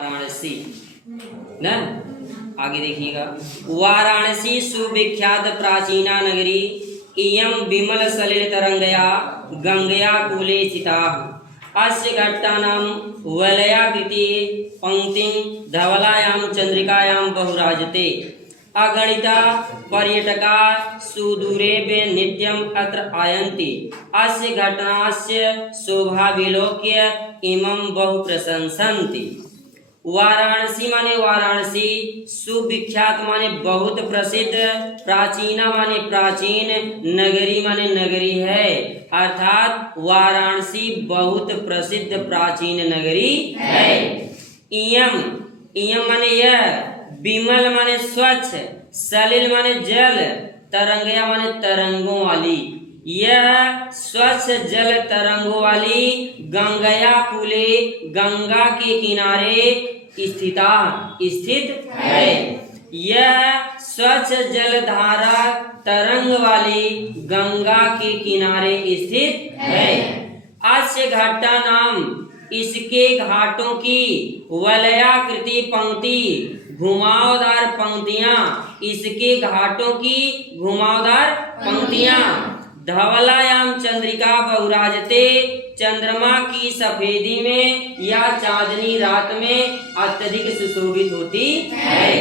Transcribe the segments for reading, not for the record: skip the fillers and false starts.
वाराणसी न आगे देखिएगा। वाराणसी सुविख्यात प्राचीना नगरी इयं विमल सलिल तरंगया गंगया कूले स्थिता। अस्य घट्टानां वलयाकृति पंक्तिं धवलायां चंद्रिकायां बहुराजते। अगणिता पर्यटका सुदूरेभ्य नित्यम् अत्र आयन्ति। अस्य घटनास्य शोभाविलोक्य इमं बहु प्रशंसन्ति। वाराणसी माने वाराणसी, सुविख्यात माने बहुत प्रसिद्ध, प्राचीना माने प्राचीन, नगरी माने नगरी है। अर्थात वाराणसी बहुत प्रसिद्ध प्राचीन नगरी है। इयम इयम माने यह, विमल माने स्वच्छ, सलिल माने जल, तरंगया माने तरंगों वाली, यह स्वच्छ जल तरंगों वाली गंगया कूले गंगा के किनारे स्थित है। यह स्वच्छ जलधारा तरंग वाली गंगा के किनारे स्थित है। अस्य घाटा नाम, इसके घाटों की, वलयाकृति पंक्ति घुमावदार पंक्तियां, इसके घाटों की घुमावदार पंक्तियां, धवलायाम चंद्रिका बहुराजते, चंद्रमा की सफेदी में या चांदनी रात में अत्यधिक सुशोभित होती है।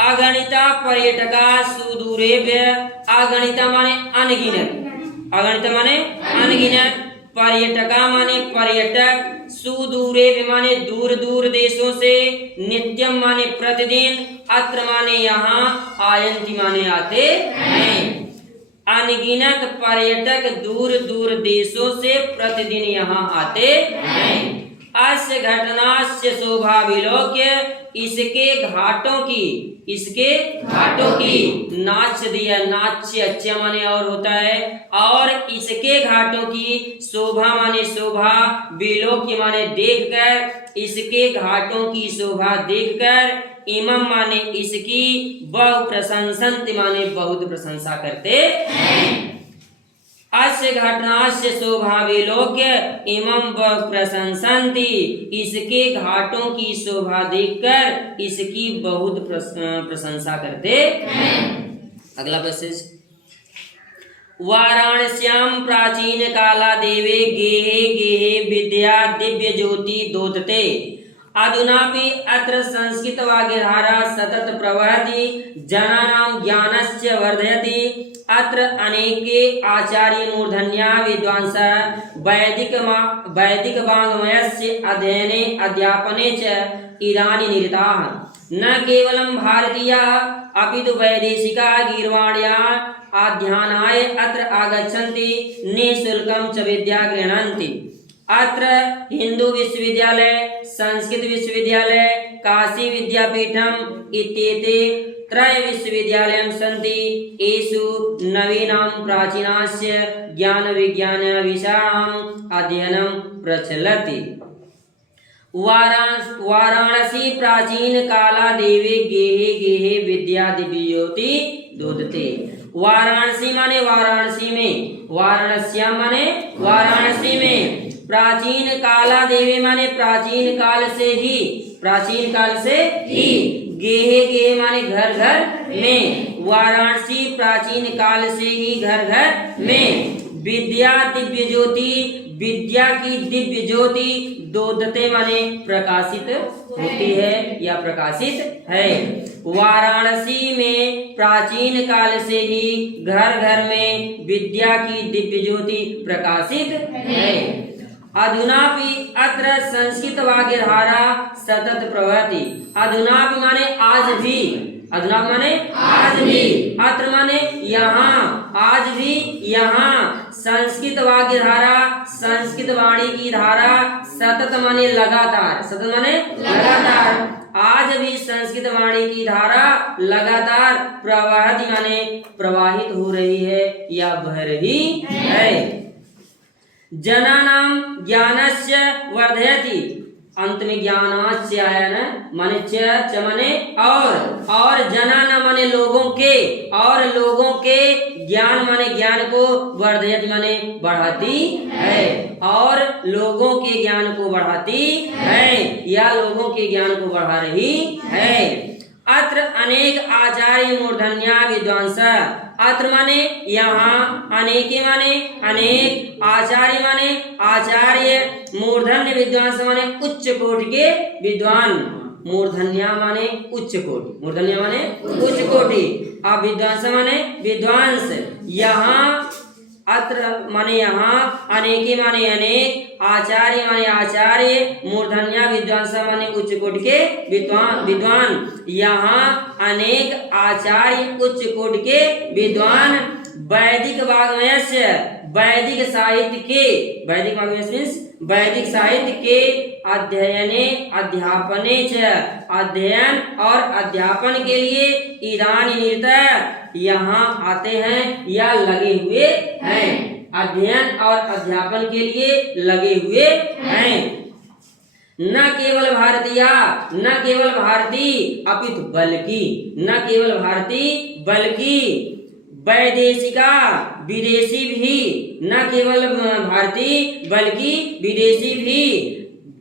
अगणिता पर्यटका सुदूरेभ्य, अगणिता माने अनगिनत, अगणित माने अनगिनत, पर्यटका माने पर्यटक, सुदूरेभ्य माने दूर दूर देशों से, नित्यम माने प्रतिदिन, अत्र माने यहाँ, आयन्ति माने आते हैं। अनगिनत पर्यटक दूर दूर देशों से प्रतिदिन यहाँ आते हैं। अस्य घटनास्य शोभा विलोक्य, इसके घाटों की, इसके घाटों की, नाच्य दिया, नाच्य अच्छे माने और होता है, और इसके घाटों की शोभा माने शोभा, विलोक्य माने देखकर, इसके घाटों की शोभा देखकर, इमम माने इसकी, बहु प्रशंसन्ति माने बहुत प्रशंसा करते हैं। अस्य घटनास्य शोभा विलोक्य इमम बहु प्रशंसन्ति, इसके घाटों की शोभा देखकर इसकी बहुत प्रशंसा करते हैं। अगला पैसेज। वाराणस्यां प्राचीन काला देवे गेहे गेहे विद्या दिव्य ज्योति दोदते। अधुनापि अत्र संस्कृत वाग्धारा सतत प्रवहति, जनानां ज्ञानस्य वर्धयति। अत्र अनेके आचार्य मूर्धन्या विद्वांसः वैदिक वाङ्मयस्य अध्ययने अध्यापने च इदानीं निरताः। न केवलं भारतीयाः अपितु वैदेशिकाः गीर्वाण्याः अध्ययनाय अत्र आगच्छन्ति, निःशुल्कं च विद्या गृह्णन्ति। अत्र हिंदू विश्वविद्यालय, संस्कृत विश्वविद्यालय, काशी विद्यापीठम इत्येते त्रय विश्वविद्यालयं सन्ति। येषु नवीनां प्राचीनास्य ज्ञान विज्ञान विषयाणाम् अध्ययनं प्रचलति। वाराणसी प्राचीन काला देवी गेहे गेहे विद्या दिव्य ज्योति दोदते। वाराणसी माने वाराणसी में, वाराणस्याम माने वाराणसी में, प्राचीन काला देवी माने प्राचीन काल से ही, प्राचीन काल से ही, गेहे गेहे माने घर घर में, वाराणसी प्राचीन काल से ही घर घर में, विद्या दिव्य ज्योति, विद्या की दिव्य ज्योति, दोदते माने प्रकाशित होती है या प्रकाशित है। वाराणसी में प्राचीन काल से ही घर घर में विद्या की दिव्य ज्योति प्रकाशित है। अधुनापि अत्र संस्कृत वाग्धारा सतत प्रवहति। अधुनापि माने आज भी, अधुनापि माने आज भी, अत्र माने यहाँ, आज भी यहाँ, संस्कृत वाग्धारा, संस्कृत वाणी की धारा, सतत माने लगातार, सतत माने लगातार, आज भी संस्कृत वाणी की धारा लगातार प्रवाहित माने प्रवाहित हो रही है या बह रही है। जनानां ज्ञानस्य वर्धयति। अंत में ज्ञानास्य आया ना, माने च माने और जनन माने लोगों के, और लोगों के ज्ञान माने ज्ञान को वर्धयति माने बढ़ाती है, और लोगों के ज्ञान को बढ़ाती है या लोगों के ज्ञान को बढ़ा रही है। अत्र अनेक आचार्य मूर्धन्या विद्वांस, अत्र माने यहाँ, अनेके माने अनेक, आचार्य माने आचार्य, मूर्धन्य विद्वांस माने उच्च कोटि के विद्वान, मूर्धन्या माने उच्च कोटि, मूर्धन्या माने उच्च कोटि, अब विद्वांस माने विद्वांस। यहाँ अत्र माने यहाँ, अनेके माने अनेक, आचार्य माने आचार्य, मूर्धन्या विद्वांस माने उच्च कोटि के विद्वान। यहाँ अनेक आचार्य उच्च कोटि के विद्वान वैदिक वाग्मयस्य, वैदिक साहित्य के, वैदिक वाग्मय वैदिक साहित्य के अध्ययने अध्यापने च, अध्ययन और अध्यापन के लिए इदानीं यहाँ आते हैं या लगे हुए हैं, अध्ययन और अध्यापन के लिए लगे हुए हैं। न केवल भारतीया, न केवल भारतीय अपितु बल्कि, न केवल भारतीय बल्कि वैदेशिका विदेशी भी, न केवल भारतीय बल्कि विदेशी भी,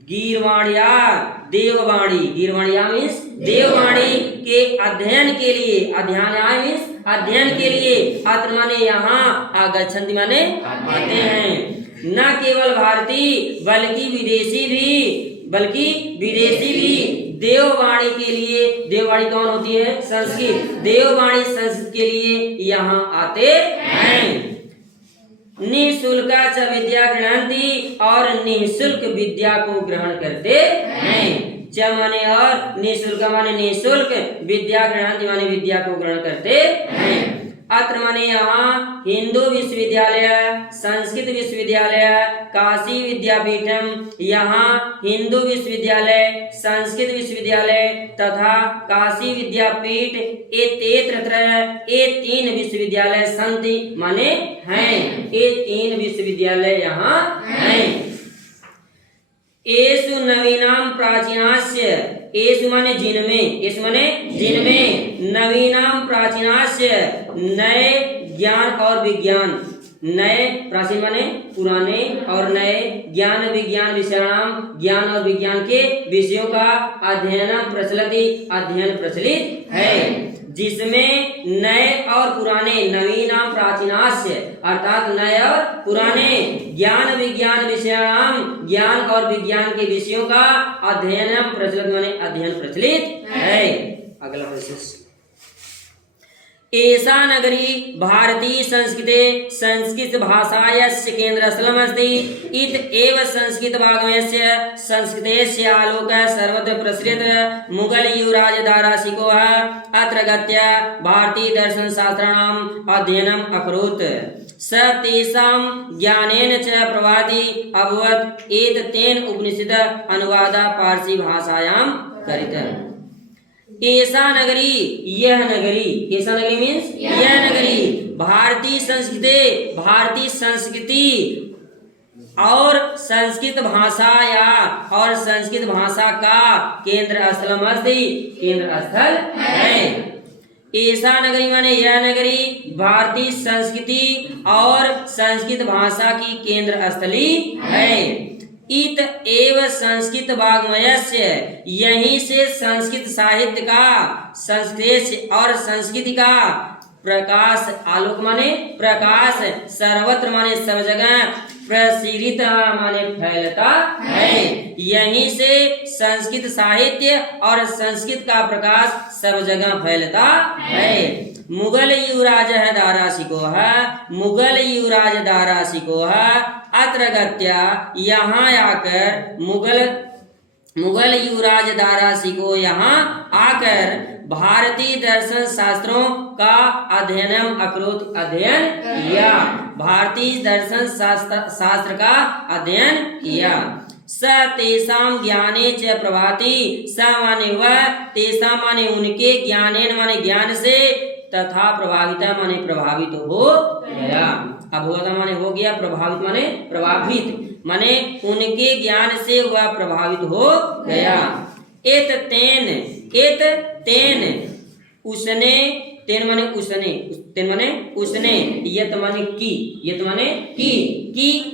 गीर्वाणिया देववाणी, गीर्वाणिया मीन्स देववाणी के अध्ययन के लिए, अध्ययन मीन्स अध्ययन के लिए, अत्र माने यहाँ, आगच्छन्ति माने आते हैं। न केवल भारतीय बल्कि विदेशी भी, बल्कि विदेशी भी देववाणी के लिए, देववाणी कौन होती है? संस्कृत, देववाणी संस्कृत के लिए यहाँ आते हैं। निःशुल्क च विद्या गृह्णन्ति, और निःशुल्क विद्या को ग्रहण करते हैं। च माने और, निःशुल्क माने निःशुल्क, विद्या गृह्णन्ति माने विद्या को ग्रहण करते हैं। अत्र माने यहाँ हिंदू विश्वविद्यालय, संस्कृत विश्वविद्यालय, काशी विद्यापीठम, यहाँ हिंदू विश्वविद्यालय, संस्कृत विश्वविद्यालय तथा काशी विद्यापीठ, ये तीन विश्वविद्यालय संति माने हैं, ये तीन विश्वविद्यालय यहाँ हैं। एषु नवीनाम प्राचीनास्य, एषु माने जिनमें, एषु माने जिनमें, नवीनाम प्राचीनास्य नए ज्ञान और विज्ञान, नए प्राचीन माने पुराने और नए, ज्ञान विज्ञान विषयाणाम, ज्ञान और विज्ञान के विषयों का अध्ययन प्रचलति, अध्ययन प्रचलित है, जिसमें नए और पुराने, नवीनाम प्राचीनास्य अर्थात नए और पुराने, ज्ञान विज्ञान विषयाणाम, ज्ञान और विज्ञान के विषयों का अध्ययन प्रचलित माने अध्ययन प्रचलित है। अगला प्रश्न, एषा नगरी भारतीय संस्कृते संस्कृत भाषायस्य केन्द्रस्थलमस्ति, इत एव संस्कृत वाङ्मयस्य संस्कृतेस्य आलोकः सर्वत्र प्रसृत। मुगल युवराज दाराशिकोः अत्र गत्य भारतीय दर्शन शास्त्राणाम् अध्ययनम् अकरोत्, स तेषां ज्ञानेन च प्रभावितः अभवत्, एतेन उपनिषद अनुवादः पारसी भाषायां कृतः। एषा नगरी, यह नगरी, एषा नगरी मीन्स यह नगरी, भारतीय संस्कृति, भारतीय संस्कृति और संस्कृत भाषा या और संस्कृत भाषा का केंद्र स्थल अस्ति, केंद्र स्थल है। ऐसा नगरी माने यह नगरी भारतीय संस्कृति और संस्कृत भाषा की केंद्र स्थली है। इत एव संस्कृत वाग्मयस्य, यहीं से संस्कृत साहित्य का, संस्कृत और संस्कृति का प्रकाश, आलोक माने प्रकाश, सर्वत्र माने सब जगह, प्रसरित माने फैलता है। यहीं से संस्कृत साहित्य और संस्कृत का प्रकाश सब जगह फैलता है। मुगल युवराज दाराशिको है, मुगल युवराज दाराशिको है अत्र गत्या, यहाँ आकर मुगल युवराज दाराशिको यहाँ आकर भारतीय दर्शन शास्त्रों का अध्ययन अकरोत, अध्ययन किया, भारतीय दर्शन शास्त्र का अध्ययन किया। स तेषां ज्ञाने च प्रभाति, स माने वह, तेषां माने उनके, ज्ञानेन माने ज्ञान से, तथा प्रभाविता माने प्रभावित हो गया, अभवता माने हो गया, प्रभावित माने प्रभावित, माने उनके ज्ञान से वह प्रभावित हो गया। एत तेन उसने, तेन माने उसने, तेन माने उसने, यत माने की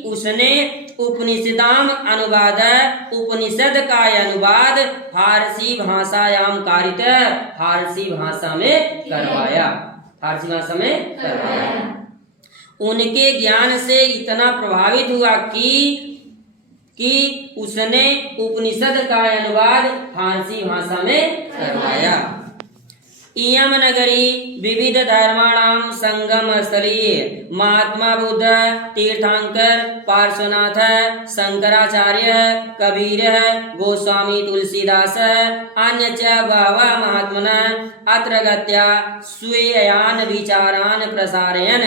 उसने उपनिषदाम अनुवाद, उपनिषद का अनुवाद फारसी भाषायाम कारित, फारसी भाषा में करवाया, फारसी भाषा में करवाया। उनके ज्ञान से इतना प्रभावित हुआ कि उसने उपनिषद का अनुवाद फारसी भाषा में करवाया। इयम नगरी विविध धर्माणाम संगम स्थलीय महात्मा बुद्ध, तीर्थंकर, पार्श्वनाथ, शंकराचार्य, कबीर, गोस्वामी तुलसीदास, अन्य च बहवः महात्मनः अत्र गत्या स्वीयान् विचारान् प्रसारयन्,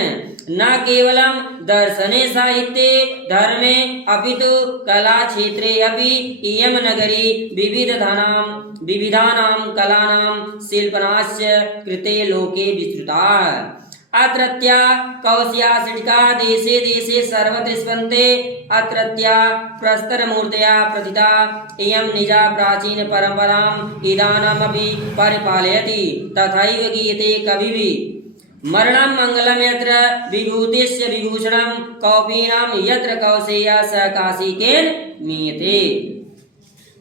न केवलं दर्शने साहित्ये धर्मे अपितु कला क्षेत्रे अपि इयं नगरी विविधानां कलानां शिल्पनास्य कृते लोके विस्तृता। अत्रत्या कौशियासिटिका देशे देशे सर्वत्र स्पन्दते। अत्रत्या प्रस्तरमूर्तया प्रथिता इयं निजा प्राचीन परम्पराम् इदानीमपि परिपालयति। तथैव गीयते कविभिः मरणं मंगलम यत्र विभूतिस्य विभूषणं कौपीनां यत्र कौशेया स काशिकेन मीयते।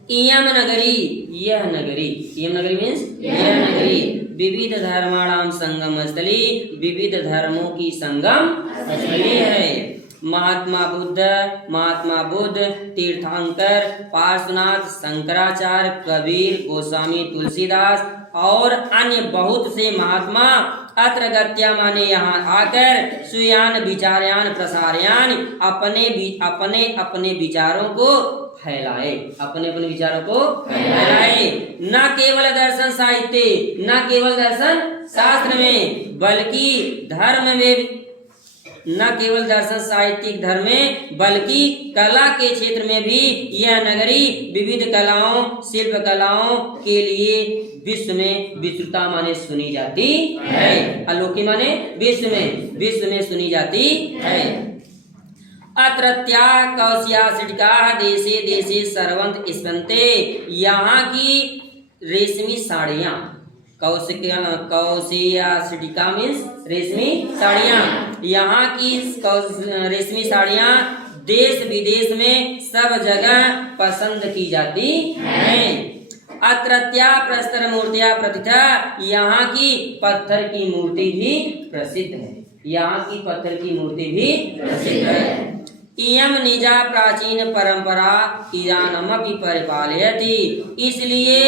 इयम नगरी, यह नगरी, इयम नगरी मीन्स यह नगरी विविध धर्माणाम संगम स्थली, विविध धर्मों की संगम स्थली है। महात्मा बुद्ध, तीर्थंकर, पार्श्वनाथ, शंकराचार्य, कबीर, गोस्वामी तुलसीदास और अन्य बहुत से महात्मा अत्र गत्या माने यहाँ आकर स्वीयान विचारयान प्रसारयान अपने अपने विचारों को फैलाए, अपने अपने विचारों को फैलाए। न केवल दर्शन साहित्य, न केवल दर्शन शास्त्र में, बल्कि धर्म में, न केवल दर्शन साहित्यिक धर्म में बल्कि कला के क्षेत्र में भी यह नगरी विविध कलाओं, शिल्प कलाओं के लिए विश्व में विस्तृता माने सुनी जाती है। अलौकिक माने विश्व में सुनी जाती है। अत्रत्या कौशियासिटिका देशे देशे सर्वत्र स्पन्दते। यहाँ की रेशमी साड़ियाँ, कौशियासिटिका मीन्स रेशमी साड़ियाँ, यहाँ की रेशमी साड़ियाँ देश विदेश में सब जगह पसंद की जाती हैं। अत्रत्या प्रस्तर मूर्तिया प्रतिथा, यहाँ की पत्थर की मूर्ति भी प्रसिद्ध है, यहाँ की पत्थर की मूर्ति भी प्रसिद्ध है। इयम निजा प्राचीन परंपरा इदानीमपि परिपालयति, इसलिए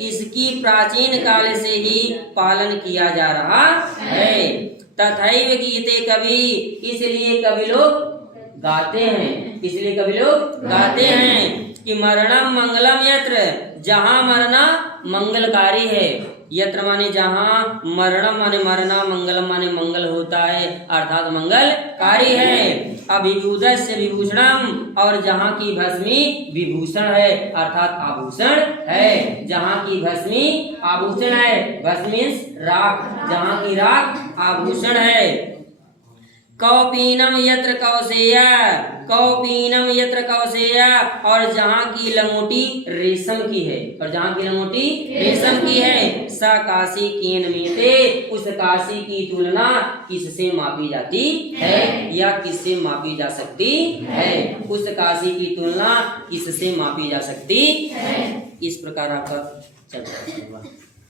इसकी प्राचीन काल से ही पालन किया जा रहा है। तथैव गीते कवि, इसलिए कवि लोग गाते हैं, कि मरणम मंगलम यत्र, जहाँ मरना मंगलकारी है, यत्र माने जहाँ, मरणम माने मरना, मंगलम माने मंगल होता है अर्थात मंगलकारी है। अभिभूतस्य विभूषणम, और जहाँ की भस्मी विभूषण है अर्थात आभूषण है, जहाँ की भस्मी आभूषण है, भस्म मीन्स राख, जहाँ की राख आभूषण है। कौपीनम यत्र कौशेया, और जहाँ की लंगोटी रेशम की है, सा काशी केन मीते, उस काशी की तुलना किससे मापी जाती है या किससे मापी जा सकती है, उस काशी की तुलना किससे मापी जा सकती है। इस प्रकार आपका चर्चा हुआ।